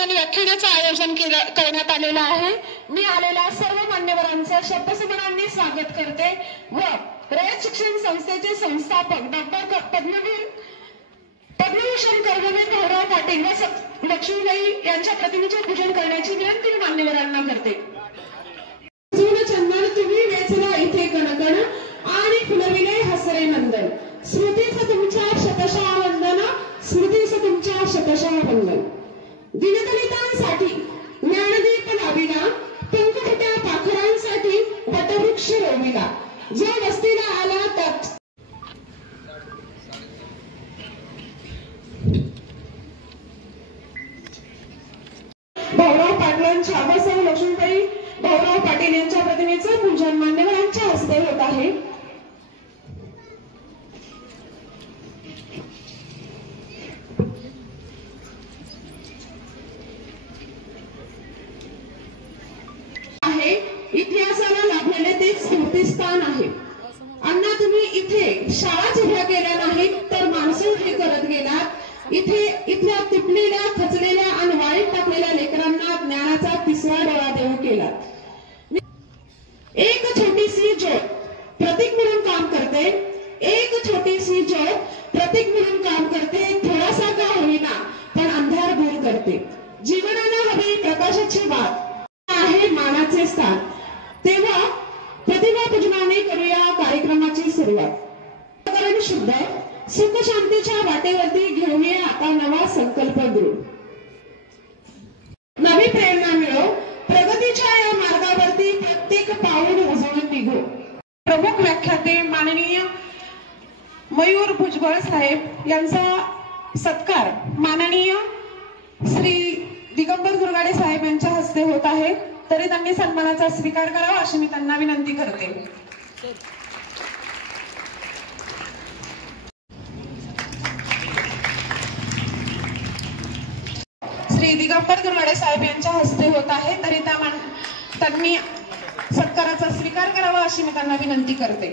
निमित्ताने व्याख्यानाचं आयोजन करण्यात आलेलं आहे। मी आलेल्या सर्व मान्यवरांचं शब्दसमानांनी स्वागत करते व रयत शिक्षण संस्थेचे संस्थापक डॉक्टर पद्मभूषण कर्मवीर भाऊराव पाटील व लक्ष्मीबाई यांच्या प्रतिमेचे पूजन करण्याची विनंती मान्यवरांना करते। चंदन तुम्ही वेचला इथे कणकण आणि फुलविले हसरे नंदन, स्मृतीचं तुमच्या शतशः वंदन, स्मृतीचं तुमच्या शतशः वंदन। दीनदलितांसाठी ज्ञानदीप लाविला, पंखफुट्या पाखरांसाठी वटवृक्ष रोविला, जो वस्तीला आला त्यात भाऊराव पाटलांच्या आबासाहेब लक्ष्मीबाई भाऊराव पाटील यांच्या प्रतिमेचं पूजन मान्यवरांच्या हस्ते होत आहे। इतिहासाला लाभलेले ते स्मृतिस्थान आहे। अण्णा तुम्ही इथे शाळाच उभ्या केल्या नाहीत तर माणसं उभी करत गेलात। इथल्या तुटलेल्या खचलेल्या आणि वाळीत टाकलेल्या लेकरांना ज्ञानाचा तिसरा डोळा देऊ केलात। एक छोटीशी ज्योत प्रतीक म्हणून काम करते, एक छोटीशी ज्योत प्रतीक म्हणून काम करते, थोडासा का होईना पण अंधार दूर करते। जीवनाला हवी प्रकाशाची वाट आहे मानाचे स्थान, तेव्हा प्रतिभा पूजनाने करूया कार्यक्रमाची सुरुवात। शुद्ध सुख शांतीच्या वाटेवरती घेऊया आता नवा संकल्प दृढ, नवी प्रेरणा मिळो, प्रगतीच्या या मार्गावरती प्रत्येक पाऊल उजळून निघू। प्रमुख व्याख्याते माननीय मयूर भुजबळ साहेब यांचा सत्कार माननीय श्री दिगंबर दुर्गाडे साहेब यांच्या हस्ते होत आहे, तरी त्यांनी सन्मानाचा स्वीकार करावा अशी मी त्यांना विनंती करते। श्री दिगंबर दुर्गाडे साहेब यांच्या हस्ते होत आहे, तरी त्यांनी सत्काराचा स्वीकार करावा अशी मी त्यांना विनंती करते।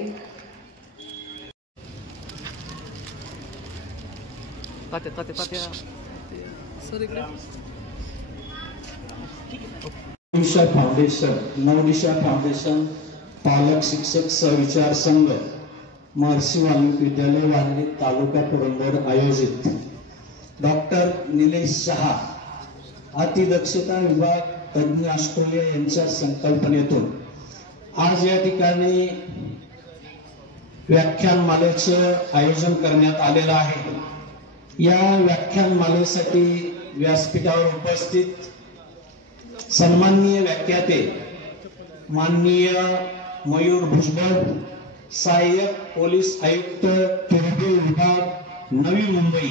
नवदिशा फाउंडेशन, पालक शिक्षक सहविचार संघ, महर्षी वाल्मिकी विद्यालय वारली तालुका पुरंदर आयोजित डॉक्टर निलेश शहा अतिदक्षता विभाग तज्ञ ऑस्ट्रेलिया यांच्या संकल्पनेतून आज या ठिकाणी व्याख्यानमालेचं आयोजन करण्यात आलेलं आहे। या व्याख्यानमालेसाठी व्यासपीठावर उपस्थित सन्माननीय व्याख्याते माननीय मयूर भुजबळ, सहाय्यक पोलीस आयुक्त तुर्भे विभाग नवी मुंबई,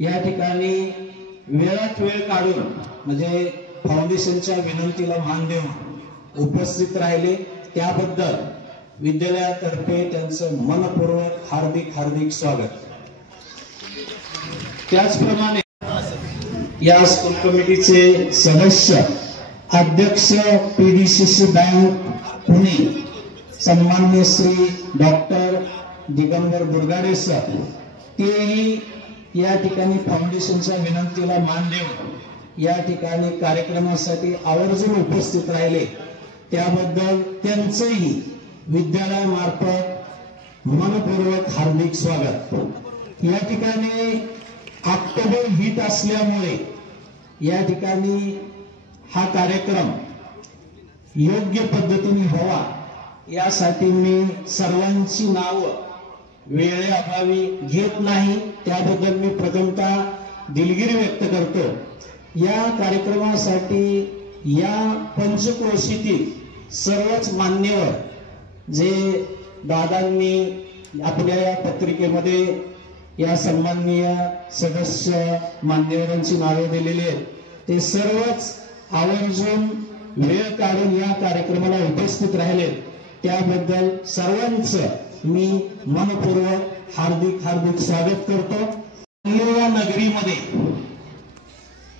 या ठिकाणी वेळात वेळ काढून म्हणजे फाउंडेशनच्या विनंतीला मान देऊन उपस्थित राहिले, त्याबद्दल विद्यालयातर्फे त्यांचं मनपूर्वक हार्दिक हार्दिक स्वागत। त्याचप्रमाणे या स्कूल कमिटीचे सदस्य अध्यक्ष पीडीसीसी बँक पुणे सन्माननीय श्री डॉक्टर दिगंबर दुर्गाडे सर, तेही या ठिकाणी फाउंडेशनच्या विनंतीला मान देऊन या ठिकाणी कार्यक्रमासाठी आवर्जून उपस्थित राहिले, त्याबद्दल त्यांचंही विद्यालयामार्फत मनपूर्वक हार्दिक स्वागत। या ठिकाणी ऑक्टोबर हिट असल्यामुळे या ठिकाणी हा कार्यक्रम योग्य पद्धतीने व्हावा यासाठी मी सर्वांची नावं वेळेअभावी घेत नाही, त्याबद्दल मी प्रथमतः दिलगिरी व्यक्त करतो। या कार्यक्रमासाठी या पंचक्रोशीतील सर्वच मान्यवर जे दादांनी आपल्या या पत्रिकेमध्ये या सन्माननीय सदस्य मान्यवरांची नावे दिलेली आहेत, ते सर्वच आवर्जून वेळ काढून या कार्यक्रमाला उपस्थित राहिले, त्याबद्दल सर्वांचं मी मनपूर्वक हार्दिक हार्दिक स्वागत करतो। या नगरीमध्ये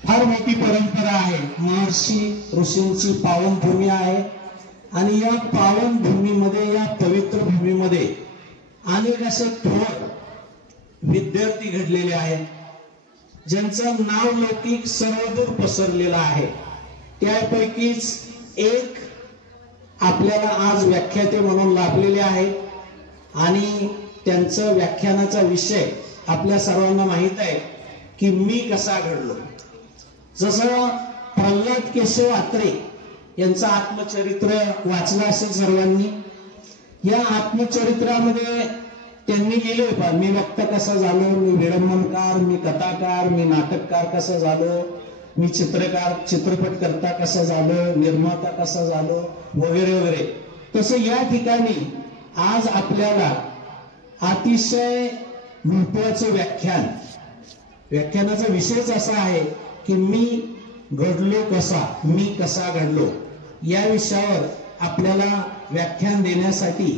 फार मोठी परंपरा आहे, महर्षी ऋषींची पावनभूमी आहे आणि या पावनभूमीमध्ये, या पवित्र भूमीमध्ये अनेक असे थोर विद्यार्थी घडलेले आहेत। ज्यांचं नाव लौकिक सर्वदूर पसरलेलं आहे, त्यापैकीच एक आपल्याला आज व्याख्याते म्हणून लाभलेले आहेत आणि त्यांचं व्याख्यानाचा विषय आपल्या सर्वांना माहित आहे की मी कसा घडलो. जसं प्रल्हाद केशव आत्रे यांचं आत्मचरित्र वाचलं असेल सर्वांनी. या आत्मचरित्रामध्ये त्यांनी लिहिलं, मी वक्ता कसा झालो, मी विडंबनकार, मी कथाकार, मी नाटककार कसा झालो, मी चित्रकार चित्रपटकर्ता कसा झालो, निर्माता कसा झालो, वगैरे वगैरे. तसं या ठिकाणी आज आपल्याला अतिशय महत्वाचं व्याख्यानाचा विषयच असा आहे की मी घडलो कसा, मी कसा घडलो. या विषयावर आपल्याला व्याख्यान देण्यासाठी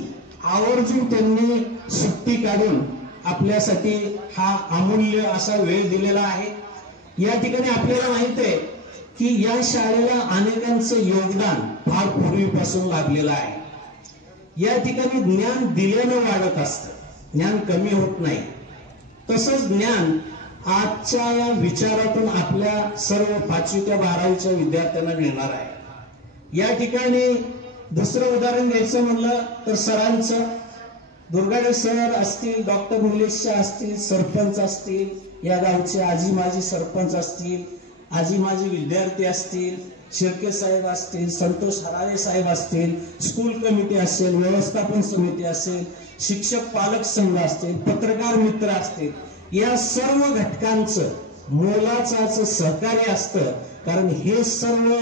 आवर्जून त्यांनी सुट्टी काढून आपल्यासाठी हा अमूल्य असा वेळ दिलेला आहे. या ठिकाणी आपल्याला माहित आहे की या शाळेला अनेकांचं योगदान फार पूर्वीपासून लाभलेलं आहे. या ठिकाणी ज्ञान दिल्यानं वाढत असतं, ज्ञान कमी होत नाही. तसंच ज्ञान आजच्या या विचारातून आपल्या सर्व 5वी ते 12वीच्या विद्यार्थ्यांना मिळणार आहे. या ठिकाणी दुसरं उदाहरण घ्यायचं म्हणलं तर सरांचं, दुर्गाडे सर असतील, डॉक्टर निलेश असतील, सरपंच असतील, या गावचे आजी माजी सरपंच असतील, आजी माजी विद्यार्थी असतील, शिर्के साहेब असतील, संतोष हराळे साहेब असतील, स्कूल कमिटी असेल, व्यवस्थापन समिती असेल, शिक्षक पालक संघ असतील, पत्रकार मित्र असतील, या सर्व घटकांचं मोलाचं सहकार्य असतं. कारण हे सर्व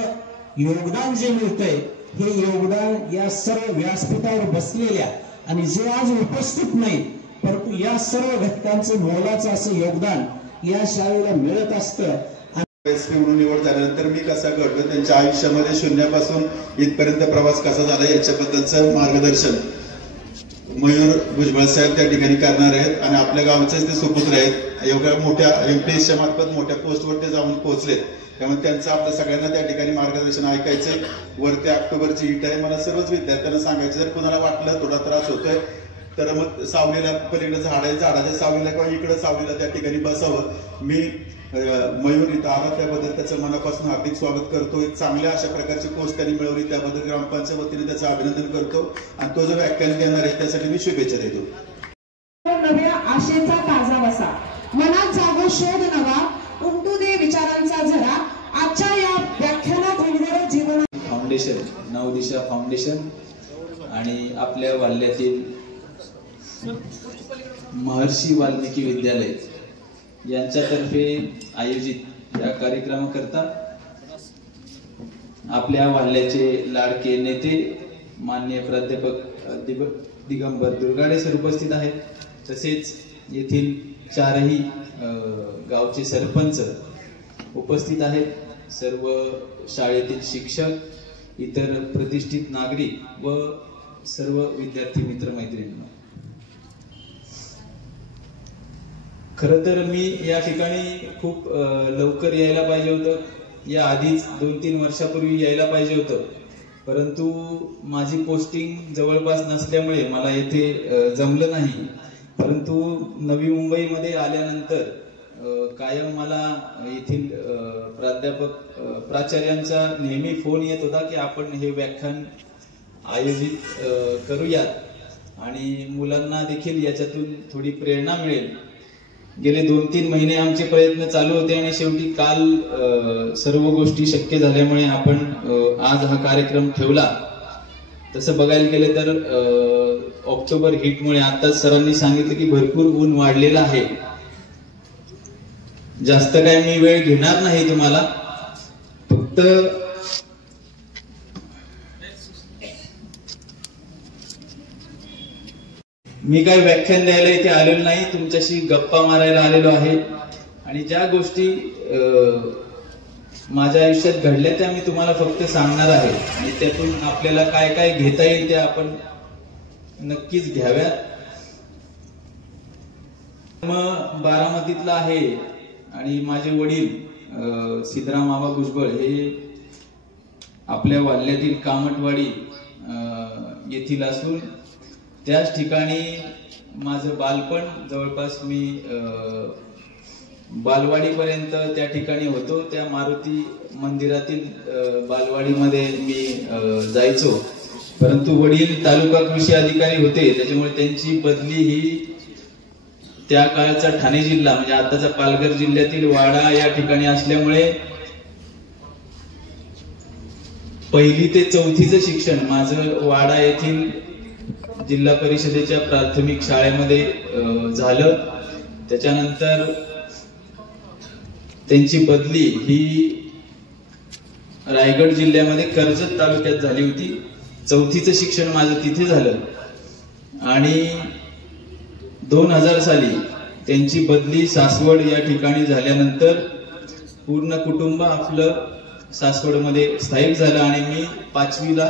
योगदान जे मिळतंय हे योगदान या सर्व व्यासपीठावर बसलेल्या आणि जे आज उपस्थित नाहीत परंतु या सर्व घटकांचं मोलाचं असं योगदान या शाळेला मिळत असतं. म्हणून निवड झाल्यानंतर मी कसा घडलो, त्यांच्या आयुष्यामध्ये शून्यापासून इथपर्यंत प्रवास कसा झाला याच्याबद्दलचं मार्गदर्शन मयूर भुजबळ साहेब त्या ठिकाणी करणार आहेत. आणि आपल्या गावचेच ते सुपुत्र आहेत, एवढ्या मोठ्या एमपीएसच्या मार्फत मोठ्या पोस्टवर ते जाऊन पोहोचलेत. त्यामुळे त्यांचं आपल्या सगळ्यांना त्या ठिकाणी मार्गदर्शन ऐकायचंय. वरती ऑक्टोबरची ईट आहे. मला सर्वच विद्यार्थ्यांना सांगायचं, जर कुणाला वाटलं थोडा त्रास होतोय तर मग सावलीला पलीकडे झाड आहे, झाडाच्या सावलीला किंवा इकडे सावलीला त्या ठिकाणी बसावं. मी मयूर इथं आला त्याबद्दल त्याचं मनापासून हार्दिक स्वागत करतो. एक चांगल्या अशा प्रकारची पोस्ट त्यांनी मिळवली त्याबद्दल ग्रामपंचायत वतीने त्याचं अभिनंदन करतो आणि तो जो व्याख्यान देणार आहे त्यासाठी मी शुभेच्छा देतो. नव्या आशेचा ताजा वसा, मनात जागो शोध नवा, उमटू दे विचारांचा झरा. आजच्या या व्याख्यानात उमटणारं जीवन फाउंडेशन, नवदिशा फाउंडेशन आणि आपल्या वाल्यातील महर्षी वाल्मिकी विद्यालय यांच्यातर्फे आयोजित या कार्यक्रमाकरता आपल्या वाल्याचे लाडके नेते माननीय प्राध्यापक दिगंबर दुर्गाडे सर उपस्थित आहेत. तसेच येथील 4ही गावचे सरपंच उपस्थित आहेत. सर्व शाळेतील शिक्षक, इतर प्रतिष्ठित नागरिक व सर्व विद्यार्थी मित्र मैत्रिणी. खरं तर मी या ठिकाणी खूप लवकर यायला पाहिजे होतं. या आधीच 2-3 वर्षापूर्वी यायला पाहिजे होतं, परंतु माझी पोस्टिंग जवळपास नसल्यामुळे मला येथे जमलं नाही. परंतु नवी मुंबईमध्ये आल्यानंतर कायम मला येथील प्राचार्यांचा नेहमी फोन येत होता की आपण हे व्याख्यान आयोजित करूयात आणि मुलांना देखील याच्यातून थोडी प्रेरणा मिळेल. गेले 2-3 महिने आमचे प्रयत्न चालू होते आणि शेवटी काल सर्व गोष्टी शक्य झाल्यामुळे आपण आज हा कार्यक्रम ठेवला. तसं बघायला गेलं तर ऑक्टोबर हीटमुळे आताच सरांनी सांगितलं की भरपूर ऊन वाढलेलं आहे. जास्त काय मी वेळ घेणार नाही तुम्हाला, फक्त मी काय व्याख्यान द्यायला इथे आलेलो नाही, तुमच्याशी गप्पा मारायला आलेलो आहे. आणि ज्या गोष्टी माझ्या आयुष्यात घडल्या त्या मी तुम्हाला फक्त सांगणार आहे आणि त्यातून आपल्याला काय काय घेता येईल त्या आपण नक्कीच घ्याव्यात. मग बारामतीतला आहे आणि माझे वडील सिद्धराम बाबा भुजबळ हे आपल्या वाल्यातील कामटवाडी येथील असून त्याच ठिकाणी माझं बालपण जवळपास मी बालवाडीपर्यंत त्या ठिकाणी होतो. त्या मारुती मंदिरातील बालवाडीमध्ये मी जायचो. परंतु वडील तालुका कृषी अधिकारी होते, त्याच्यामुळे त्यांची बदली ही त्या काळाचा ठाणे जिल्हा म्हणजे आताचा पालघर जिल्ह्यातील वाडा या ठिकाणी असल्यामुळे 1ली ते 4थीचं शिक्षण माझं वाडा येथील जिल्हा परिषदेच्या प्राथमिक शाळेमध्ये झालं. त्याच्यानंतर त्यांची बदली ही रायगड जिल्ह्यामध्ये कर्जत तालुक्यात झाली होती. 4थीचं शिक्षण माझं तिथे झालं आणि 2000 साली त्यांची बदली सासवड या ठिकाणी झाल्यानंतर पूर्ण कुटुंब आपलं सासवडमध्ये स्थायिक झालं आणि मी 5वीला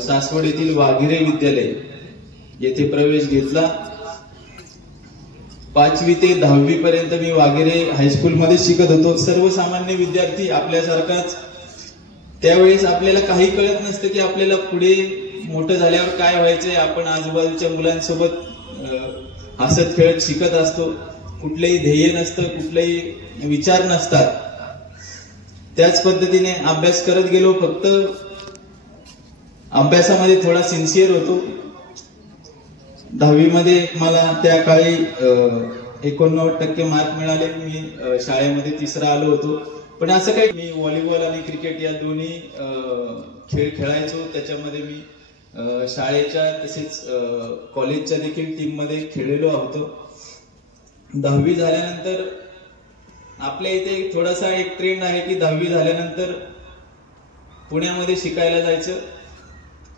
सासवड येथील वाघिरे विद्यालय येथे प्रवेश घेतला. 5वी ते 10वी पर्यंत मी वाघिरे हायस्कूलमध्ये शिकत होतो. सर्वसामान्य विद्यार्थी आपल्यासारखाच. त्यावेळेस आपल्याला काही कळत नसतं की आपल्याला पुढे मोठं झाल्यावर काय व्हायचंय. आपण आजूबाजूच्या मुलांसोबत हसत खेळत शिकत असतो. कुठलंही ध्येय नसतं, कुठलेही विचार नसतात. त्याच पद्धतीने अभ्यास करत गेलो. फक्त अभ्यासामध्ये थोडा सिन्सिअर होतो. 10वी मध्ये मला त्या काळी 89% मार्क मिळाले. मी शाळेमध्ये 3रा आलो होतो. पण असं काही, मी व्हॉलीबॉल आणि क्रिकेट या दोन्ही खेळ खेळायचो. त्याच्यामध्ये मी शाळेच्या तसेच कॉलेजच्या देखील टीम मध्ये खेळलेलो होतो. 10वी झाल्यानंतर आपल्या इथे थोडासा एक ट्रेंड आहे की 10वी झाल्यानंतर पुण्यामध्ये शिकायला जायचं.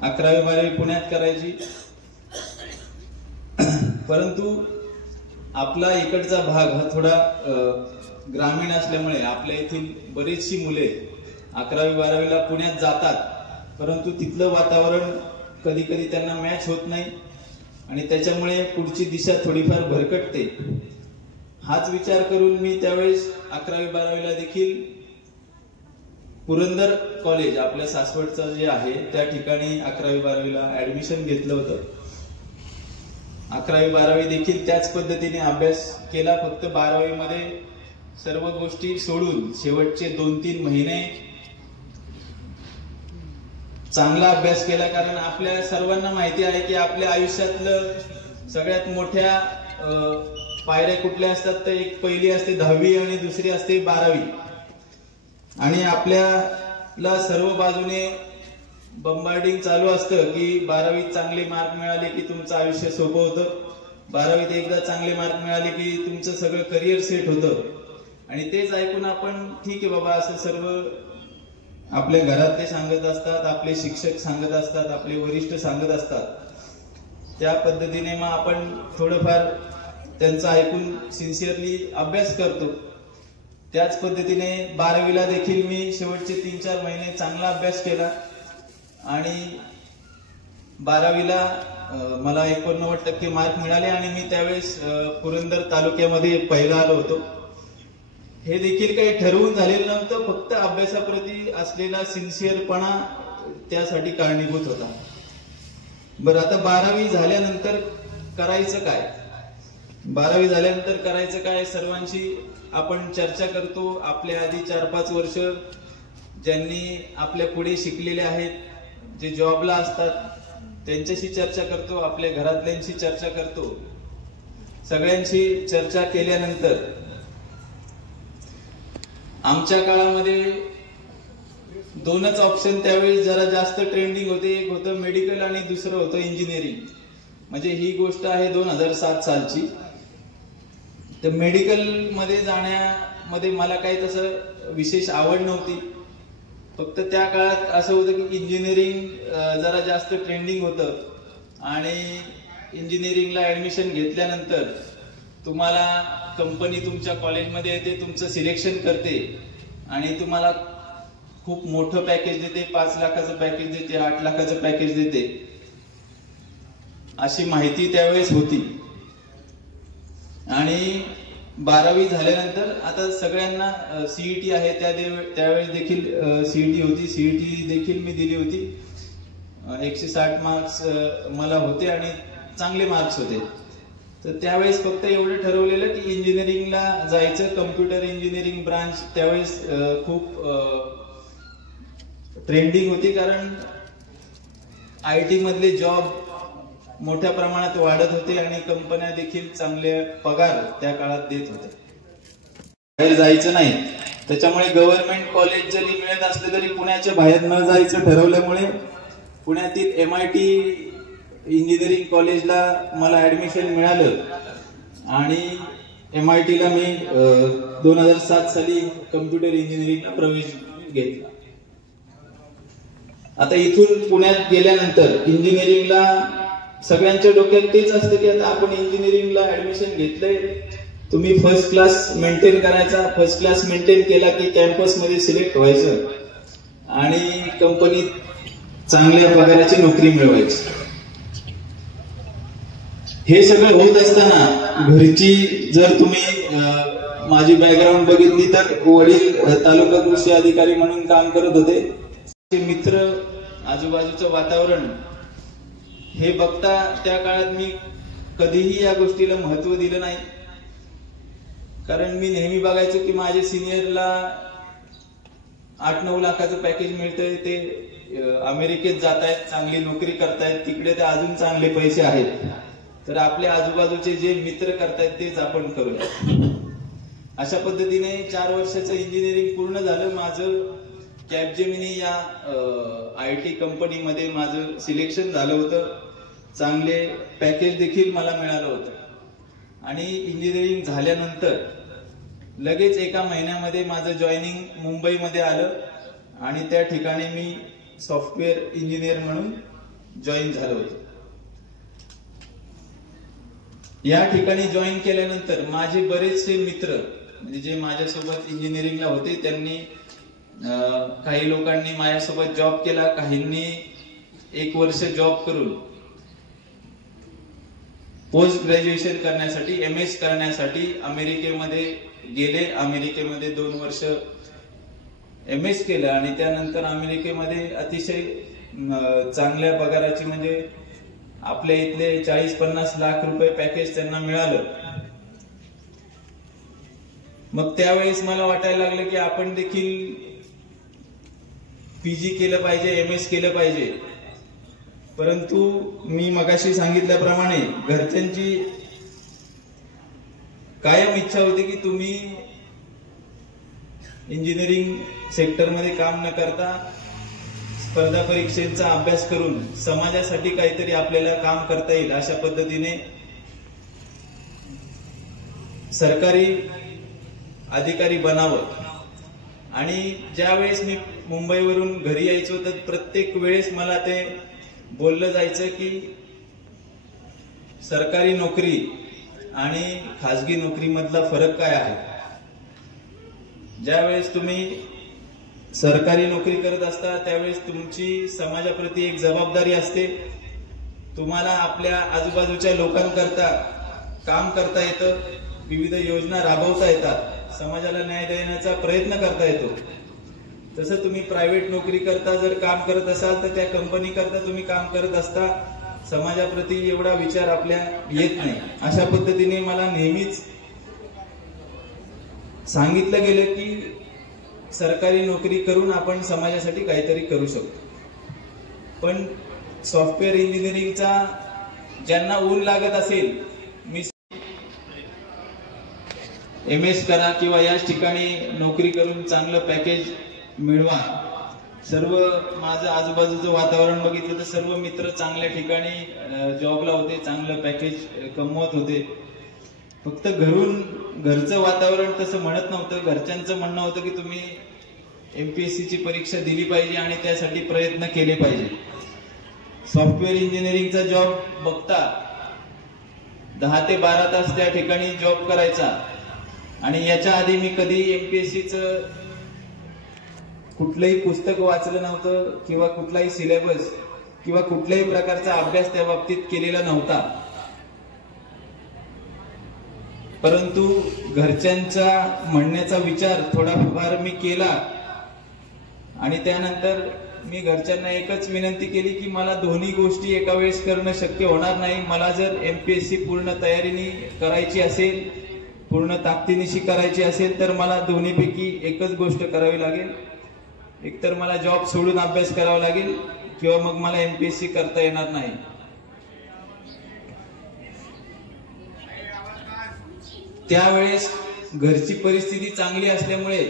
11वी 12वी पुण्यात करायची. परंतु आपला इकडचा भाग हा थोडा ग्रामीण असल्यामुळे आपल्या येथील बरीचशी मुले 11वी 12वीला पुण्यात जातात. परंतु तिथलं वातावरण कधी कधी त्यांना मॅच होत नाही आणि त्याच्यामुळे पुढची दिशा थोडीफार भरकटते. हाच विचार करून मी त्यावेळेस 11वी 12वीला देखील पुरंदर कॉलेज आपल्या सासवडचं जे आहे त्या ठिकाणी 11वी 12वीला ऍडमिशन घेतलं होतं. 11वी 12वी देखील त्याच पद्धतीने अभ्यास केला. फक्त 12वी मध्ये सर्व गोष्टी सोडून शेवटचे 2-3 महिने चांगला अभ्यास केला. कारण आपल्या सर्वांना माहिती आहे की आपल्या आयुष्यातलं सगळ्यात मोठ्या पायऱ्या कुठल्या असतात, तर एक पहिली असते 10वी आणि दुसरी असते 12वी. आणि आपल्याला सर्व बाजूने बंबार्डिंग चालू असतं की 12वीत चांगले मार्क मिळाले की तुमचं आयुष्य सोपं होतं. 12वीत एकदा चांगले मार्क मिळाले की तुमचं सगळं करिअर सेट होतं. आणि तेच ऐकून आपण ठीक आहे बाबा असं सर्व आपल्या घरातले सांगत असतात, आपले शिक्षक सांगत असतात, आपले वरिष्ठ सांगत असतात. त्या पद्धतीने मग आपण थोडंफार त्यांचं ऐकून सिन्सिअरली अभ्यास करतो. त्याच पद्धतीने 12वीला देखील मी शेवटचे 3-4 महिने चांगला अभ्यास केला आणि 12वीला मला 89% मार्क मिळाले आणि मी त्यावेळेस पुरंदर तालुक्यामध्ये पहिला आलो होतो. हे देखील काही ठरवून झालेलं नव्हतं, फक्त अभ्यासाप्रती असलेला सिन्सिअरपणा त्यासाठी कारणीभूत होता. बरं, आता 12वी झाल्यानंतर करायचं काय? 12वी झाल्यानंतर करायचं काय सर्वांशी आपण चर्चा करतो. आपल्या आधी 4-5 वर्ष ज्यांनी आपल्या पुढे शिकलेले आहेत, जे जॉबला असतात, त्यांच्याशी चर्चा करतो, आपल्या घरातल्यांशी चर्चा करतो. सगळ्यांशी चर्चा केल्यानंतर आमच्या काळामध्ये 2च ऑप्शन त्यावेळेस जरा जास्त ट्रेंडिंग होते. एक होतं मेडिकल आणि दुसरं होतं इंजिनिअरिंग. म्हणजे ही गोष्ट आहे 2007 सालची. तर मेडिकल मध्ये जाण्यामध्ये मला काही तसं विशेष आवड नव्हती. फक्त त्या काळात असं होतं की इंजिनिअरिंग जरा जास्त ट्रेंडिंग होतं आणि इंजिनिअरिंगला ऍडमिशन घेतल्यानंतर तुम्हाला कंपनी तुमच्या कॉलेजमध्ये येते, तुमचं सिलेक्शन करते आणि तुम्हाला खूप मोठं पॅकेज देते. 5 लाखाचं पॅकेज देते, 8 लाखाचं पॅकेज देते, अशी माहिती त्यावेळेस होती. आणि 12वी झाल्यानंतर आता सगळ्यांना सीईटी आहे, त्यावेळेस देखील सीईटी होती. सीईटी देखील मी दिली होती. 160 मार्क्स मला होते आणि चांगले मार्क्स होते. तर त्यावेळेस फक्त एवढं ठरवलेलं की इंजिनिअरिंगला जायचं, कम्प्युटर इंजिनिअरिंग ब्रांच त्यावेळेस खूप ट्रेंडिंग होती, कारण IT मधले जॉब मोठ्या प्रमाणात वाढत होते आणि कंपन्या देखील चांगले पगार त्या काळात देत होते. बाहेर जायचं नाही, त्याच्यामुळे गव्हर्नमेंट कॉलेज जरी मिळत असले तरी पुण्याच्या बाहेर न जायचं ठरवल्यामुळे पुण्यातील MIT इंजिनिअरिंग कॉलेजला मला ऍडमिशन मिळालं आणि MIT ला मी 2007 साली कम्प्युटर इंजिनिअरिंगला प्रवेश घेतला. आता इथून पुण्यात गेल्यानंतर इंजिनिअरिंगला सगळ्यांच्या डोक्यात तेच असतं की आता आपण इंजिनिअरिंगला ऍडमिशन घेतलंय, तुम्ही फर्स्ट क्लास मेंटेन करायचा, फर्स्ट क्लास मेंटेन केला की कॅम्पस मध्ये सिलेक्ट व्हायचं आणि कंपनीत चांगल्या पगाराची नोकरी मिळवायची. हे सगळं होत असताना घरची जर तुम्ही माझी बॅकग्राऊंड बघितली तर वडील तालुका कृषी अधिकारी म्हणून काम करत होते. मित्र, आजूबाजूचं वातावरण हे बघता त्या काळात मी कधीही या गोष्टीला महत्व दिलं नाही, कारण मी नेहमी बघायचो की माझे सिनियरला 8-9 लाखाचं पॅकेज मिळतंय, ते अमेरिकेत जात आहेत, चांगली नोकरी करतायत, तिकडे ते अजून चांगले पैसे आहेत, तर आपल्या आजूबाजूचे जे मित्र करतायत तेच आपण करूया. अशा पद्धतीने 4 वर्षाचं इंजिनिअरिंग पूर्ण झालं. माझं कॅपजेमिनी या IT कंपनीमध्ये माझं सिलेक्शन झालं होतं, चांगले पॅकेज देखील मला मिळालं होतं आणि इंजिनिअरिंग झाल्यानंतर लगेच 1 महिन्यामध्ये माझं जॉईनिंग मुंबईमध्ये आलं आणि त्या ठिकाणी मी सॉफ्टवेअर इंजिनियर म्हणून जॉईन झालो होतो. या ठिकाणी जॉईन केल्यानंतर माझे बरेचसे मित्र म्हणजे जे माझ्यासोबत इंजिनिअरिंगला होते त्यांनी काही लोकांनी माझ्यासोबत जॉब केला, काहींनी 1 वर्ष जॉब करून पोस्ट ग्रॅज्युएशन करण्यासाठी MS करण्यासाठी अमेरिकेमध्ये गेले. अमेरिकेमध्ये 2 वर्ष MS केलं आणि त्यानंतर अमेरिकेमध्ये अतिशय चांगल्या पगाराची म्हणजे आपल्या इथले 40-50 लाख रुपये पॅकेज त्यांना मिळालं. मग त्यावेळेस मला वाटायला लागलं की आपण देखील PG केलं पाहिजे, MS केलं पाहिजे. परंतु मी मगाशी सांगितल्याप्रमाणे घरच्यांची कायम इच्छा होती की तुम्ही इंजिनिअरिंग सेक्टरमध्ये काम न करता स्पर्धा परीक्षेचा अभ्यास करून समाजासाठी काहीतरी आपल्याला काम करता येईल अशा पद्धतीने सरकारी अधिकारी बनावं. आणि ज्या वेळेस मी मुंबईवरून घरी यायचो तर प्रत्येक वेळेस मला ते बोललं जायचं की सरकारी नोकरी आणि खासगी नोकरीमधला फरक काय आहे. ज्यावेळेस तुम्ही सरकारी नोकरी करत असता त्यावेळेस तुमची समाजाप्रती एक जबाबदारी असते. तुम्हाला आपल्या आजूबाजूच्या लोकांकरता काम करता येतं, विविध योजना राबवता येतात, समाजाला न्याय देण्याचा प्रयत्न करता येतो. तसं तुम्ही प्रायव्हेट नोकरी करता जर काम करत असाल तर त्या कंपनी करता तुम्ही काम करत असता, समाजाप्रती एवढा विचार आपल्या येत नाही. अशा पद्धतीने मला नेहमीच सांगितलं गेलं की सरकारी नोकरी करून आपण समाजासाठी काहीतरी करू शकतो. पण सॉफ्टवेअर इंजिनिअरिंगचा ज्यांना ऊन लागत असेल, मी MS करा किंवा याच ठिकाणी नोकरी करून चांगलं पॅकेज मिळवा. सर्व माझं आजूबाजूचं वातावरण बघितलं तर सर्व मित्र चांगल्या ठिकाणी जॉबला होते, चांगलं पॅकेज कमवत होते. फक्त घरचं वातावरण तसं म्हणत नव्हतं. घरच्यांचं म्हणणं होतं की तुम्ही MPSC ची परीक्षा दिली पाहिजे आणि त्यासाठी प्रयत्न केले पाहिजे. सॉफ्टवेअर इंजिनिअरिंगचा जॉब बघता 10 ते 12 तास त्या ठिकाणी जॉब करायचा आणि याच्या आधी मी कधी MPSCचं कुठलंही पुस्तक वाचलं नव्हतं किंवा कुठलाही सिलेबस किंवा कुठल्याही प्रकारचा अभ्यास त्या बाबतीत केलेला नव्हता. परंतु घरच्यांचा म्हणण्याचा विचार थोडाफार मी केला आणि त्यानंतर मी घरच्यांना एकच विनंती केली की मला दोन्ही गोष्टी एका वेळेस करणं शक्य होणार नाही. मला जर MPSC पूर्ण तयारीने करायची असेल, पूर्ण ताकदीनिशी करायची असेल, तर मला दोन्हीपैकी एकच गोष्ट करावी लागेल. एकतर मला जॉब सोडून अभ्यास करावा लागेल किंवा मग मला MPSC करता येणार नाही. त्यावेळेस घरची परिस्थिती चांगली असल्यामुळे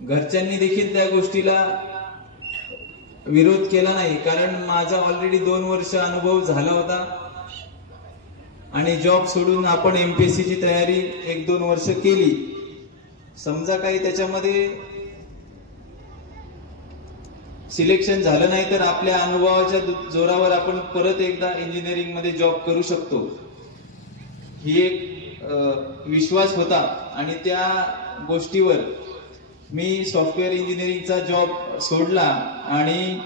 घरच्यांनी देखील त्या गोष्टीला विरोध केला नाही, कारण माझा ऑलरेडी 2 वर्ष अनुभव झाला होता आणि जॉब सोडून आपण MPSC ची तयारी 1-2 वर्ष केली. समजा काही त्याच्यामध्ये सिलेक्शन झालं नाही तर आपल्या अनुभवाच्या जोरावर आपण परत एकदा इंजिनिअरिंग मध्ये जॉब करू शकतो, ही एक विश्वास होता. आणि त्या गोष्टीवर मी सॉफ्टवेअर इंजिनिअरिंगचा जॉब सोडला आणि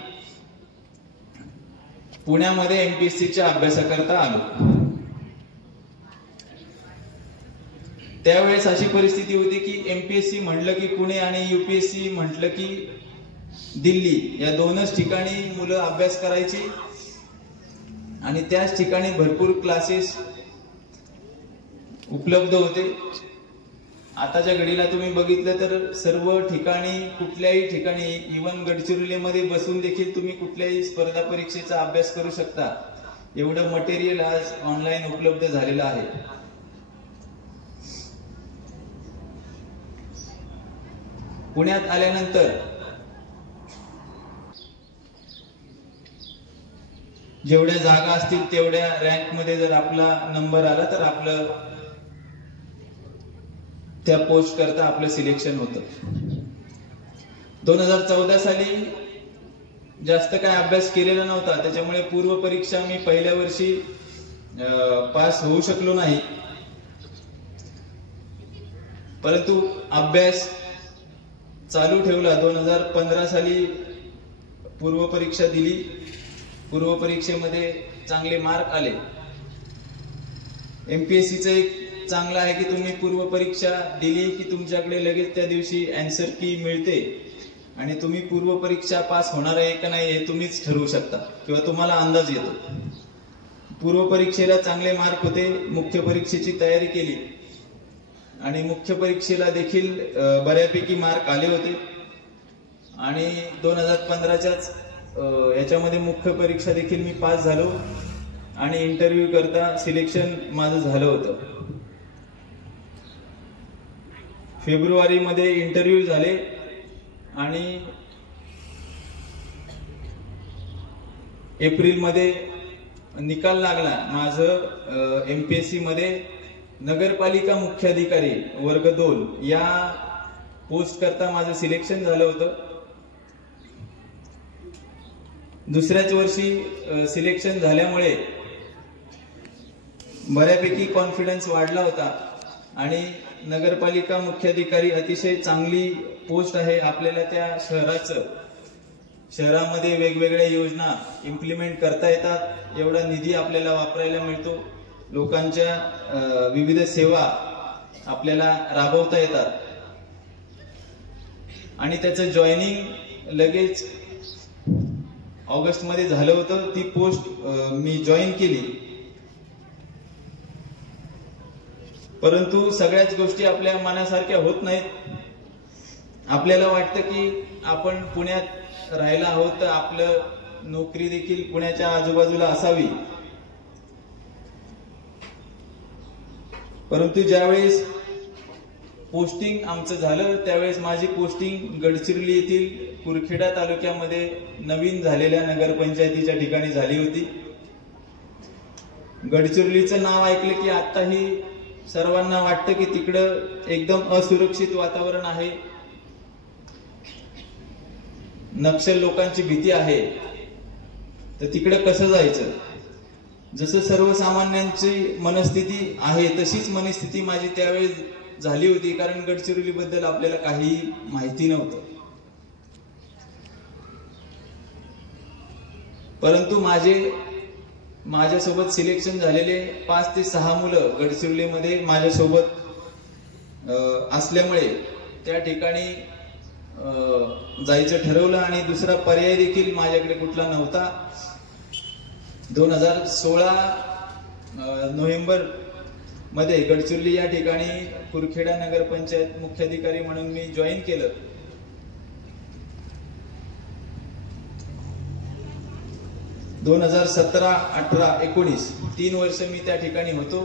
पुण्यामध्ये MPSCच्या अभ्यासाकरता आलो. त्यावेळेस अशी परिस्थिती होती की MPSC म्हटलं की पुणे आणि UPSC म्हटलं की दिल्ली, या 2च ठिकाणी मुलं अभ्यास करायची आणि त्याच ठिकाणी भरपूर क्लासेस उपलब्ध होते. आताच्या घडीला तुम्ही बघितलं तर सर्व ठिकाणी, कुठल्याही ठिकाणी, इव्हन गडचिरोलीमध्ये बसून देखील तुम्ही कुठल्याही स्पर्धा परीक्षेचा अभ्यास करू शकता. एवढं मटेरियल आज ऑनलाईन उपलब्ध झालेलं आहे. पुण्यात आल्यानंतर जेवढ्या जागा असतील तेवढ्या रँक मध्ये जर आपला नंबर आला तर आपलं त्या पोस्ट करता आपलं सिलेक्शन होतं. 2014 साली जास्त काय अभ्यास केलेला नव्हता, त्याच्यामुळे पूर्व परीक्षा मी पहिल्या वर्षी पास होऊ शकलो नाही. परंतु अभ्यास चालू ठेवला. 2015 साली पूर्व परीक्षा दिली. पूर्व परीक्षेमध्ये चांगले मार्क आले. MPSCचं एक चांगलं आहे की तुम्ही पूर्व परीक्षा दिली की तुमच्याकडे लगेच त्या दिवशी आन्सर की मिळते आणि तुम्ही पूर्व परीक्षा पास होणार आहे का नाही हे तुम्हीच ठरवू शकता किंवा तुम्हाला अंदाज येतो. पूर्व परीक्षेला चांगले मार्क होते. मुख्य परीक्षेची तयारी केली आणि मुख्य परीक्षेला देखील बऱ्यापैकी मार्क आले होते आणि 2015च्याच याच्यामध्ये मुख्य परीक्षा देखील मी पास झालो आणि इंटरव्ह्यू करता सिलेक्शन माझं झालं होतं. फेब्रुवारीमध्ये इंटरव्ह्यू झाले आणि एप्रिलमध्ये निकाल लागला. माझं MPSC मध्ये नगरपालिका मुख्याधिकारी वर्ग 2 या पोस्ट करता माझं सिलेक्शन झालं होतं. दुसऱ्याच वर्षी सिलेक्शन झाल्यामुळे बऱ्यापैकी कॉन्फिडन्स वाढला होता आणि नगरपालिका मुख्याधिकारी अतिशय चांगली पोस्ट आहे. आपल्याला त्या शहरामध्ये वेगवेगळ्या योजना इम्प्लिमेंट करता येतात, एवढा निधी आपल्याला वापरायला मिळतो, लोकांच्या विविध सेवा आपल्याला राबवता येतात आणि त्याचं जॉईनिंग लगेच ऑगस्ट मध्ये झालं होतं. ती पोस्ट मी जॉईन केली. परंतु सगळ्याच गोष्टी आपल्या मनासारख्या होत नाहीत. आपल्याला वाटतं की आपण पुण्यात राहायला आहोत तर आपलं नोकरी देखील पुण्याच्या आजूबाजूला असावी. परंतु ज्यावेळेस पोस्टिंग आमचं झालं त्यावेळेस माझी पोस्टिंग गडचिरोली येथील कुरखेडा तालुक्यामध्ये नवीन झालेल्या नगरपंचायतीच्या ठिकाणी झाली होती. गडचिरोलीचं नाव ऐकलं की आताही सर्वांना वाटतं की तिकडं एकदम असुरक्षित वातावरण आहे, नक्षल लोकांची भीती आहे, तर तिकडं कसं जायचं. जसं सर्वसामान्यांची मनस्थिती आहे तशीच मनस्थिती माझी त्यावेळेस झाली होती, कारण गडचिरोली बद्दल आपल्याला काही माहिती नव्हतं. परंतु माझ्यासोबत सिलेक्शन झालेले 5 ते 6 मुलं गडचिरोलीमध्ये माझ्यासोबत असल्यामुळे त्या ठिकाणी जायचं ठरवलं आणि दुसरा पर्याय देखील माझ्याकडे कुठला नव्हता. 2016 नोव्हेंबर मध्ये गडचिरोली या ठिकाणी कुरखेडा नगरपंचायत मुख्याधिकारी म्हणून मी जॉईन केलं. दोन 2017, 18, 19 3 वर्ष मी त्या ठिकाणी होतो.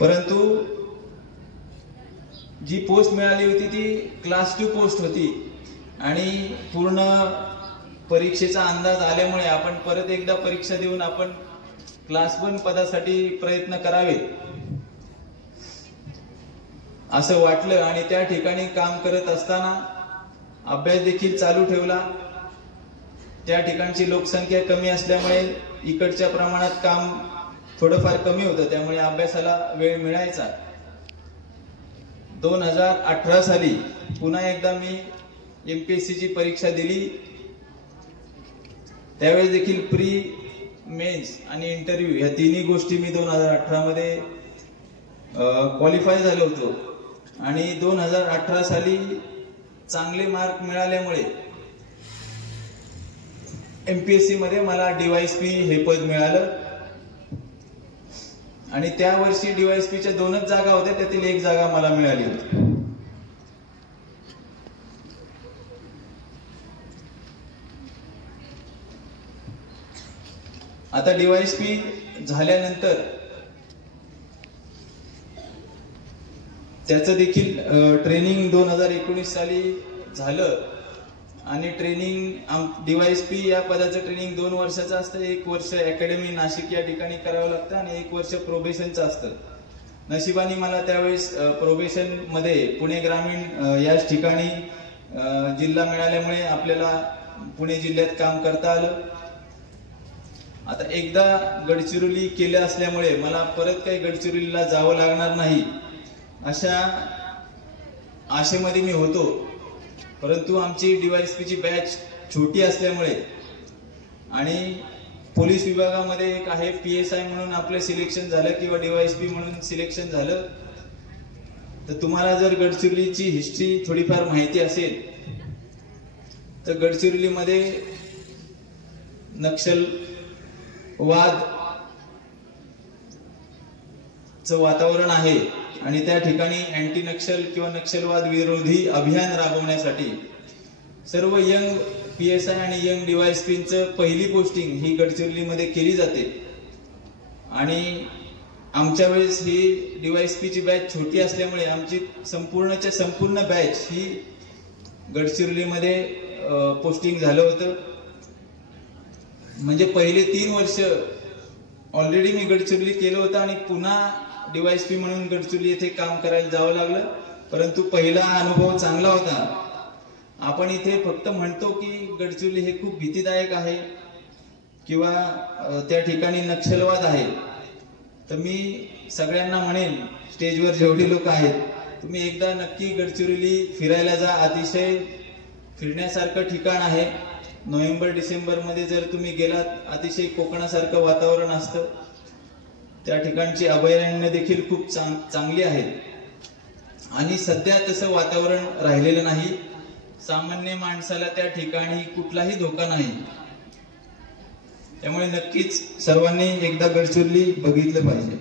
परंतु जी पोस्ट मिळाली होती ती क्लास 2 पोस्ट होती आणि पूर्ण परीक्षेचा अंदाज आल्यामुळे आपण परत एकदा परीक्षा देऊन आपण क्लास 1 पदासाठी प्रयत्न करावे असं वाटलं आणि त्या ठिकाणी काम करत असताना अभ्यास देखील चालू ठेवला. त्या ठिकाणची लोकसंख्या कमी असल्यामुळे इकडच्या प्रमाणात काम थोडंफार कमी होतं, त्यामुळे अभ्यासाला वेळ मिळायचा. 2018 साली पुन्हा एकदा मी MPSC ची परीक्षा दिली. त्यावेळेस देखील प्री, मेन्स आणि इंटरव्ह्यू या तिन्ही गोष्टी मी 2018 मध्ये क्वालिफाय झालो होतो आणि 2018 साली चांगले मार्क मिळाल्यामुळे MPSC मध्ये मला DYSP हे पद मिळालं आणि त्या वर्षी DYSP च्या 2च जागा होत्या, त्यातील 1 जागा मला मिळाली होती. आता DYSP झाल्यानंतर त्याचं देखील ट्रेनिंग 2019 साली झालं आणि ट्रेनिंग DYSP या पदाचं ट्रेनिंग 2 वर्षाचं असतं. 1 वर्ष अकॅडमी नाशिक या ठिकाणी करावं लागतं आणि 1 वर्ष प्रोबेशनचं असतं. नशिबाने मला त्यावेळेस प्रोबेशन मध्ये पुणे ग्रामीण याच ठिकाणी जिल्हा मिळाल्यामुळे आपल्याला पुणे जिल्ह्यात काम करता आलं. आता एकदा गडचिरोली केलं असल्यामुळे मला परत काही गडचिरोलीला जावं लागणार नाही अशा आशेमध्ये मी होतो. परंतु आमची DYSP ची बॅच छोटी असल्यामुळे आणि पोलीस विभागामध्ये एक आहे PSI म्हणून आपलं सिलेक्शन झालं किंवा DYSP म्हणून सिलेक्शन झालं, तर तुम्हाला जर गडचिरोलीची हिस्ट्री थोडीफार माहिती असेल तर गडचिरोलीमध्ये नक्षलवाद चं वातावरण आहे आणि त्या ठिकाणी अँटी नक्षल किंवा नक्षलवाद विरोधी अभियान राबवण्यासाठी सर्व यंग PSI आणि यंग DYSPचं पहिली पोस्टिंग ही गडचिरोलीमध्ये केली जाते आणि आमच्या वेळेस ही DYSP ची बॅच छोटी असल्यामुळे आमची संपूर्णच्या संपूर्ण बॅच ही गडचिरोलीमध्ये पोस्टिंग झालं होतं. म्हणजे पहिले 3 वर्ष ऑलरेडी मी गडचिरोली केलं होतं आणि पुन्हा DYSP म्हणून गडचिरोली येथे काम करायला जावं लागलं. परंतु पहिला अनुभव चांगला होता. आपण इथे फक्त म्हणतो की गडचिरोली हे खूप भीतीदायक आहे किंवा त्या ठिकाणी नक्षलवाद आहे, तर मी सगळ्यांना म्हणेन स्टेजवर जेवढी लोक आहेत तुम्ही एकदा नक्की गडचिरोली फिरायला जा. अतिशय फिरण्यासारखं ठिकाण आहे. नोव्हेंबर डिसेंबर मध्ये जर तुम्ही गेलात अतिशय कोकणासारखं वातावरण असतं. त्या ठिकाणची अभयारण्य देखील खूप चांगली आहेत आणि सध्या तसं वातावरण राहिलेलं नाही. सामान्य माणसाला त्या ठिकाणी कुठलाही धोका नाही. त्यामुळे नक्कीच सर्वांनी एकदा गडचिरोली बघितलं पाहिजे.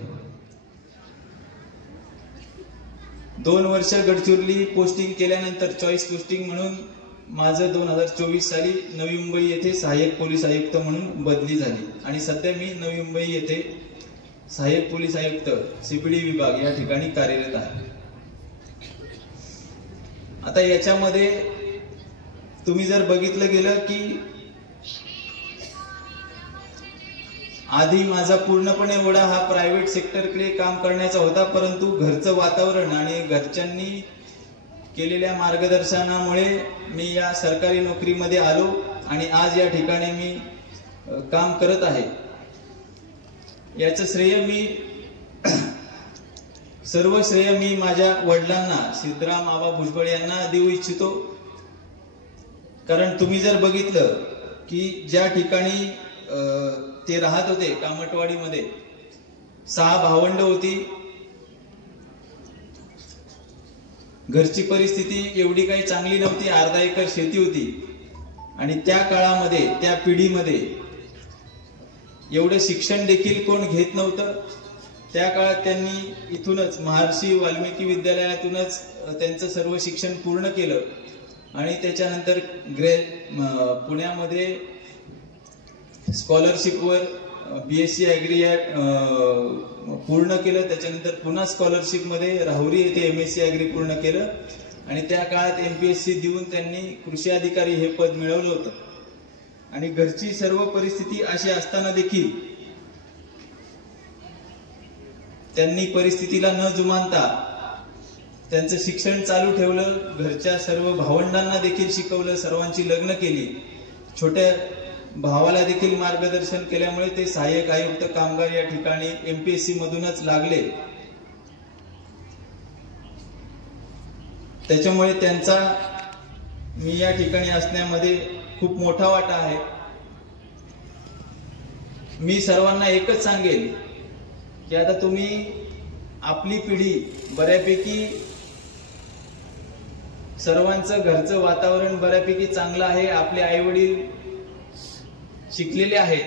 2 वर्ष गडचिरोली पोस्टिंग केल्यानंतर चॉईस पोस्टिंग म्हणून माझं 2024 साली नवी मुंबई येथे सहाय्यक पोलीस आयुक्त म्हणून बदली झाली आणि सध्या मी नवी मुंबई येथे सहाय्यक पोलीस आयुक्त CPD विभाग या ठिकाणी कार्यरत आहे. आता याच्यामध्ये तुम्ही जर बघितलं गेलं की आधी माझा पूर्णपणे ओढा हा प्रायव्हेट सेक्टरकडे काम करण्याचा होता, परंतु घरचं वातावरण आणि घरच्यांनी केलेल्या मार्गदर्शनामुळे मी या सरकारी नोकरीमध्ये आलो आणि आज या ठिकाणी मी काम करत आहे. याचं सर्व श्रेय मी माझ्या वडिलांना सिद्धराम आबा भुजबळ यांना देऊ इच्छितो. कारण तुम्ही जर बघितलं की ज्या ठिकाणी ते राहत होते कामटवाडीमध्ये 6 भावंड होती घरची परिस्थिती एवढी काही चांगली नव्हती, अर्धा एकर शेती होती आणि त्या काळामध्ये त्या पिढीमध्ये एवढं शिक्षण देखील कोण घेत नव्हतं. त्या काळात त्यांनी इथूनच महर्षी वाल्मिकी विद्यालयातूनच त्यांचं सर्व शिक्षण पूर्ण केलं आणि त्याच्यानंतर पुण्यामध्ये स्कॉलरशिपवर BSc ॲग्री पूर्ण केलं. त्याच्यानंतर पुन्हा स्कॉलरशिपमध्ये राहुरी येथे MSc ॲग्री पूर्ण केलं आणि त्या काळात MPSC देऊन त्यांनी कृषी अधिकारी हे पद मिळवलं होतं. आणि घरची सर्व परिस्थिती अशी असताना देखील त्यांनी परिस्थितीला न जुमानता त्यांचं शिक्षण चालू ठेवलं. घरच्या सर्व भावंडांना देखील शिकवलं, सर्वांची लग्न केली. छोट्या भावाला देखील मार्गदर्शन केल्यामुळे ते सहाय्यक आयुक्त कामगार या ठिकाणी MPSC मधूनच लागले. त्याच्यामुळे त्यांचा मी या ठिकाणी असण्यामध्ये खूप मोठा वाटा आहे. मी सर्वांना एकच सांगेल की आता तुम्ही आपली पिढी बऱ्यापैकी सर्वांचं घरचं वातावरण बऱ्यापैकी चांगलं आहे. आपले आई वडील शिकलेले आहेत.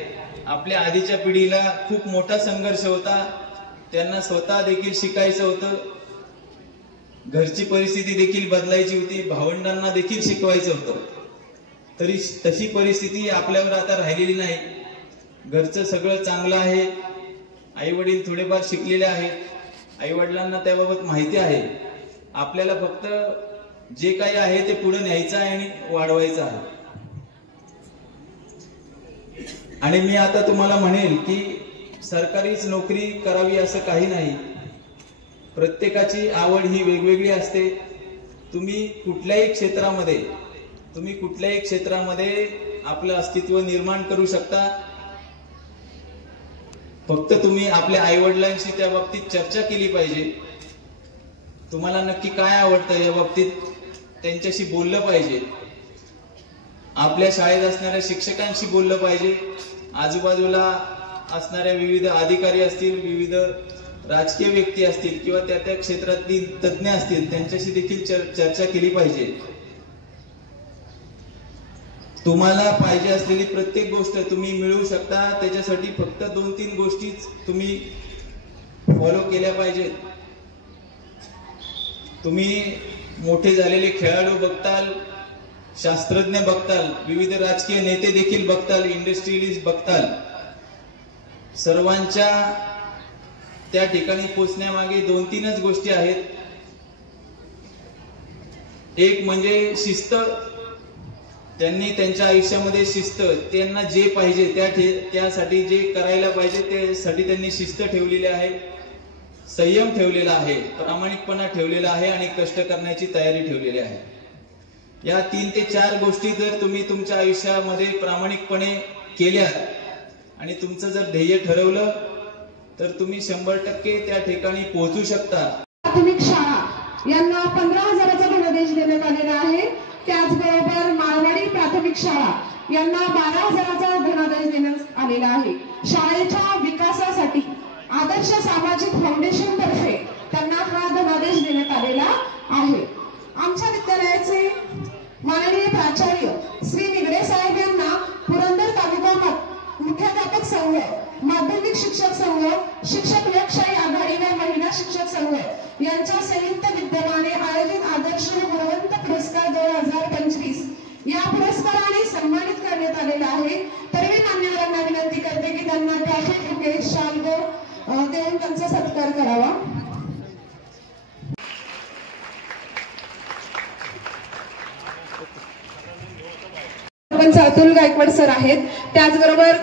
आपल्या आधीच्या पिढीला खूप मोठा संघर्ष होता, त्यांना स्वतः देखील शिकायचं होतं, घरची परिस्थिती देखील बदलायची होती, भावंडांना देखील शिकवायचं होतं. तरी तशी परिस्थिती आपल्यावर आता राहिलेली नाही. घरचं सगळं चांगलं आहे, आई वडील थोडेफार शिकलेले आहेत, आई वडिलांना त्याबाबत माहिती आहे. आपल्याला फक्त जे काही आहे ते पुढे न्यायचं आहे आणि वाढवायचं आहे. आणि मी आता तुम्हाला म्हणेल की सरकारीच नोकरी करावी असं काही नाही. प्रत्येकाची आवड ही वेगवेगळी असते. तुम्ही कुठल्याही क्षेत्रामध्ये आपलं अस्तित्व निर्माण करू शकता. फक्त तुम्ही आपल्या आई वडिलांशी त्या बाबतीत चर्चा केली पाहिजे. तुम्हाला नक्की काय आवडतं या बाबतीत त्यांच्याशी बोललं पाहिजे. आपल्या शाळेत असणाऱ्या शिक्षकांशी बोललं पाहिजे. आजूबाजूला असणाऱ्या विविध अधिकारी असतील, विविध राजकीय व्यक्ती असतील किंवा त्या त्या क्षेत्रातील तज्ञ असतील, त्यांच्याशी देखील चर्चा केली पाहिजे. तुम्हाला पाहिजे असलेली प्रत्येक गोष्ट तुम्ही मिळवू शकता. त्याच्यासाठी फक्त 2-3 गोष्टीच तुम्ही फॉलो केल्या पाहिजेत. तुम्ही मोठे झालेले खेळाडू बघताल, शास्त्रज्ञ बघताल, विविध राजकीय नेते देखील बघताल, इंडस्ट्रियलिस्ट बघताल. सर्वांच्या त्या ठिकाणी पोहोचण्यामागे 2-3च गोष्टी आहेत. एक म्हणजे शिस्त. त्यांनी त्यांच्या आयुष्यामध्ये शिस्त, त्यांना जे पाहिजे त्यासाठी जे करायला पाहिजे त्यासाठी त्यांनी शिस्त ठेवलेली आहे, संयम ठेवलेला आहे, प्रामाणिकपणा ठेवलेला आहे आणि कष्ट करण्याची तयारी ठेवलेली आहे. या 3 ते 4 गोष्टी जर तुम्ही तुमच्या आयुष्यामध्ये प्रामाणिकपणे केल्या आणि तुमचं जर ध्येय ठरवलं तर तुम्ही 100% त्या ठिकाणी पोहोचू शकता. प्राथमिक शाळा यांना 15,000चा धनादेश देण्यात आलेला आहे. त्याचबरोबर माळवाडी प्राथमिक शाळा यांना 12,000चा धनादेश देण्यात आलेला आहे. शाळेच्या विकासासाठी आदर्श सामाजिक फाउंडेशन तर्फे त्यांना हा धनादेश देण्यात आलेला आहे. आमच्या विद्यालयाचे माननीय प्राचार्य श्री निगडे साहेब यांना पुरंदर तालुका मुख्याध्यापक संघ, माध्यमिक शिक्षक संघ, शिक्षक लोकशाही आघाडी व महिला शिक्षक संघ यांच्या संयुक्त विद्यमाने आयोजित आदर्श गुणवंत पुरस्कार 2025 या पुरस्काराने सन्मानित करण्यात आलेला आहे. तरी मान्यवरांना विनंती करते की त्यांना ट्रॉफी, बुके, शाल देऊन त्यांचा सत्कार करावा. अतुल गायकवाड सर आहेत. त्याचबरोबर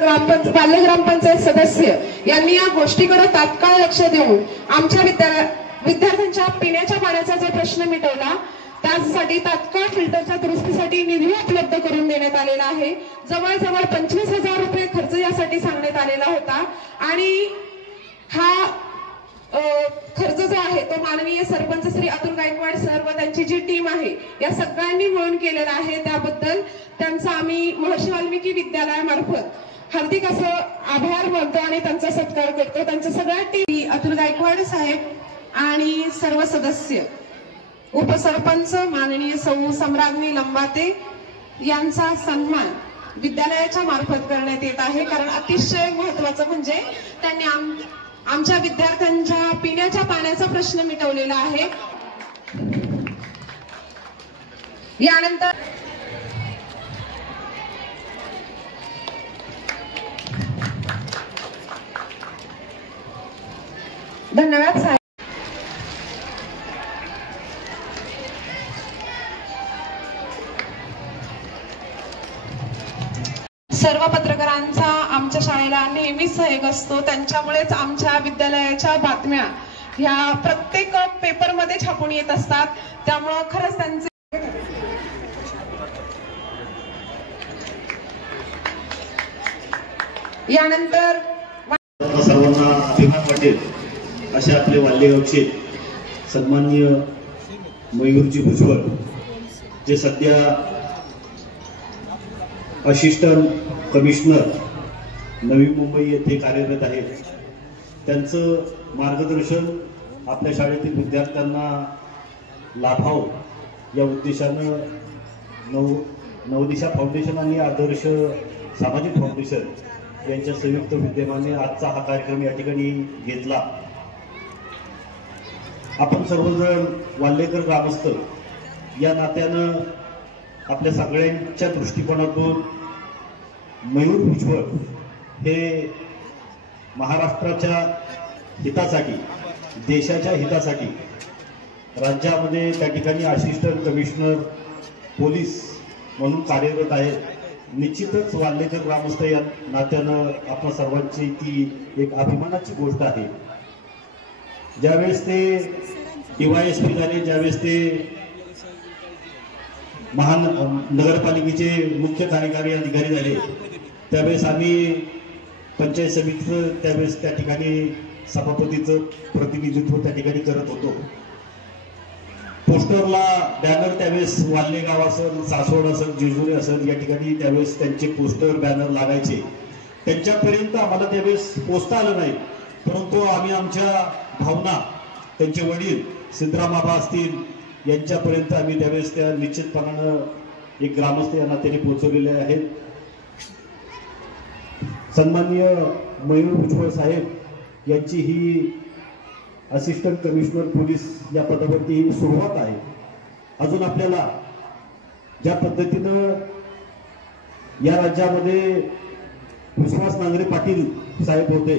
बाल्य ग्रामपंचायत सदस्य यांनी या गोष्टीकडे तात्काळ लक्ष देऊन आमच्या विद्यार्थ्यांच्या पिण्याच्या पाण्याचा जो प्रश्न मिटवला, त्यासाठी तात्काळ फिल्टरच्या दुरुस्तीसाठी निधी उपलब्ध करून देण्यात आलेला आहे. जवळजवळ 25,000 रुपये खर्च यासाठी सांगण्यात आलेला होता आणि हा खर्च जो आहे तो माननीय सरपंच श्री अतुल गायकवाड सर व त्यांची जी टीम आहे या सगळ्यांनी मिळून केलेला आहे. त्याबद्दल त्यांचा आम्ही महर्षी वाल्मिकी विद्यालयामार्फत हार्दिक असं आभार मानतो आणि त्यांचा सत्कार करतो. त्यांच्या सगळ्या टीम, अतुल गायकवाड साहेब आणि सर्व सदस्य उपसरपंच माननीय सौ सम्राज्ञी लंबाते यांचा सन्मान विद्यालयाच्या मार्फत करण्यात येत आहे। कारण अतिशय महत्त्वाचं म्हणजे त्यांनी आमच्या विद्यार्थ्यांच्या पिण्याच्या पाण्याचा प्रश्न मिटवलेला आहे। यानंतर धन्यवाद साहेब। सर्व पत्रकारांचा आमच्या शाळेला नेहमीच सहयोग असतो, त्यांच्यामुळेच आमच्या विद्यालयाच्या बातम्या ह्या प्रत्येक पेपरमध्ये छापून येत असतात। त्यामुळे खरंच त्यांचे यानंतर सर्वांना अभिमान वाटेल असे आपले वाल्यगावचे सन्माननीय मयूरजी भुजबळ, जे सध्या असिस्टंट कमिशनर नवी मुंबई येथे कार्यरत आहेत, त्यांचं मार्गदर्शन आपल्या शाळेतील विद्यार्थ्यांना लाभावं या उद्देशानं नवदिशा फाउंडेशन आणि आदर्श सामाजिक फाउंडेशन यांच्या संयुक्त विद्यमाने आजचा हा कार्यक्रम या ठिकाणी घेतला। आपण सर्वजण वाल्हेकर ग्रामस्थ या नात्यानं आपल्या सगळ्यांच्या दृष्टिकोनातून मयूर भुजबळ हे महाराष्ट्राच्या हितासाठी, देशाच्या हितासाठी राज्यामध्ये त्या ठिकाणी असिस्टंट कमिशनर पोलीस म्हणून कार्यरत आहेत। निश्चितच वाल्हेकर ग्रामस्थ या नात्यानं आपण सर्वांची ती एक अभिमानाची गोष्ट आहे। ज्यावेळेस ते DYSP झाले, ज्यावेळेस ते नगरपालिकेचे मुख्य कार्यकारी अधिकारी झाले, त्यावेळेस आम्ही पंचायत समितीचं त्यावेळेस त्या ठिकाणी सभापतीचं प्रतिनिधित्व त्या ठिकाणी करत होतो। पोस्टरला बॅनर त्यावेळेस वाल्हेगाव असेल, सासवड असेल, जेजुरी असेल या ठिकाणी त्यावेळेस त्यांचे पोस्टर बॅनर लागायचे। त्यांच्यापर्यंत आम्हाला त्यावेळेस पोचता आलं नाही, परंतु आम्ही आमच्या भावना त्यांचे वडील सिद्धराम आबा असतील यांच्यापर्यंत आम्ही त्यावेळेस त्या निश्चितपणानं एक ग्रामस्थ या नात्याने पोहोचवलेले आहेत। सन्माननीय मयूर भुजबळ साहेब यांची ही असिस्टंट कमिशनर पोलीस या पदावरती सुरुवात आहे। अजून आपल्याला ज्या पद्धतीनं या राज्यामध्ये विश्वास नांगरे पाटील साहेब होते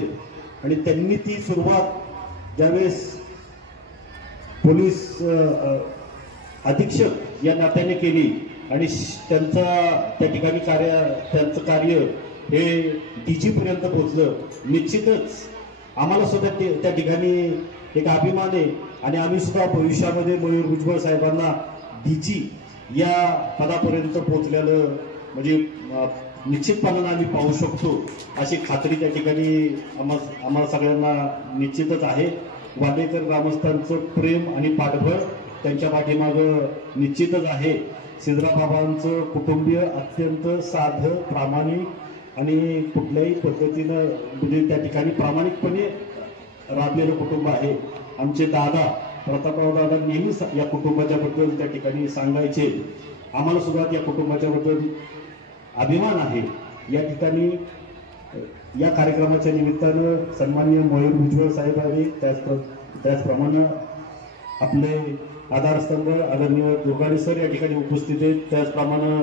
आणि त्यांनी ती सुरुवात ज्यावेळेस पोलीस अधीक्षक या नात्याने केली आणि त्या ठिकाणी त्यांचं कार्य हे DG पर्यंत पोहोचलं, निश्चितच आम्हाला सुद्धा त्या ठिकाणी एक अभिमान आहे आणि आम्ही सुद्धा भविष्यामध्ये मयूर भुजबळ साहेबांना DG या पदापर्यंत पोहोचलेलं म्हणजे निश्चितपणाने आम्ही पाहू शकतो अशी खात्री त्या ठिकाणी आम्हाला सगळ्यांना निश्चितच आहे। वाल्हेकर ग्रामस्थांचं प्रेम आणि पाठबळ त्यांच्या पाठीमागं निश्चितच आहे। सिद्धराम बाबांचं कुटुंबीय अत्यंत साधं, प्रामाणिक आणि कुठल्याही पद्धतीनं म्हणजे त्या ठिकाणी प्रामाणिकपणे राबलेलं कुटुंब आहे। आमचे दादा प्रतापराव दादा नेहमीच या कुटुंबाच्या बद्दल त्या ठिकाणी सांगायचे। आम्हाला सुद्धा या कुटुंबाच्या बद्दल अभिमान आहे। या ठिकाणी या कार्यक्रमाच्या निमित्तानं सन्माननीय मयूर भुजबळ साहेब आहे, त्याचप्रमाणे आपले आधारस्तंभ आदरणीय जोगाडे सर या ठिकाणी उपस्थित आहेत, त्याचप्रमाणे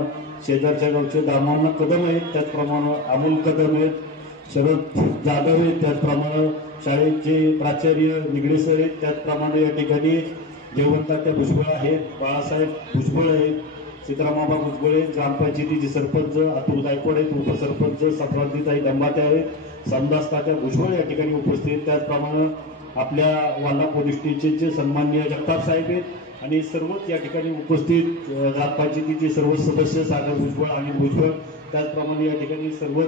शेजारच्या गावचे दामोदर कदम आहेत, त्याचप्रमाणे अमोल कदम आहेत, शरद जाधव आहेत, त्याचप्रमाणे शाळेचे प्राचार्य निगडे सर आहेत, त्याचप्रमाणे या ठिकाणी जयवंतात्या भुजबळ आहेत, बाळासाहेब भुजबळ आहेत, सीतारामाबा भुजबळ आहेत, ग्रामपंचायतीचे सरपंच अतुल गायकवाड आहेत, उपसरपंच सप्रांतिताई दंबाते आहेत, समदास तात्या भुजबळ या ठिकाणी उपस्थित आहेत, त्याचप्रमाणे आपल्या वाल्हा पोलीस स्टेशनचे सन्माननीय जगताप साहेब आहेत आणि सर्वच या ठिकाणी उपस्थित ग्रामपंचायतीचे सर्व सदस्य सागर भुजबळ आणि भुजबळ, त्याचप्रमाणे या ठिकाणी सर्वच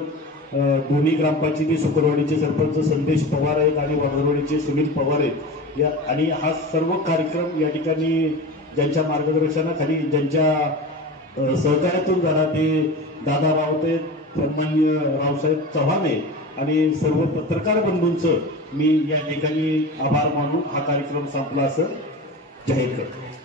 दोन्ही ग्रामपंचायती सुकरवाडीचे सरपंच संदेश पवार आहेत आणि वाघरवाडीचे सुनील पवार आहेत। या आणि हा सर्व कार्यक्रम या ठिकाणी ज्यांच्या मार्गदर्शनाखाली ज्यांच्या सहकार्यातून झाला ते दादा राऊत आहेत, सन्माननीय रावसाहेब चव्हाण आहेत आणि सर्व पत्रकार बंधूंचं मी या ठिकाणी आभार मानून हा कार्यक्रम संपला असं जाहीर करतो।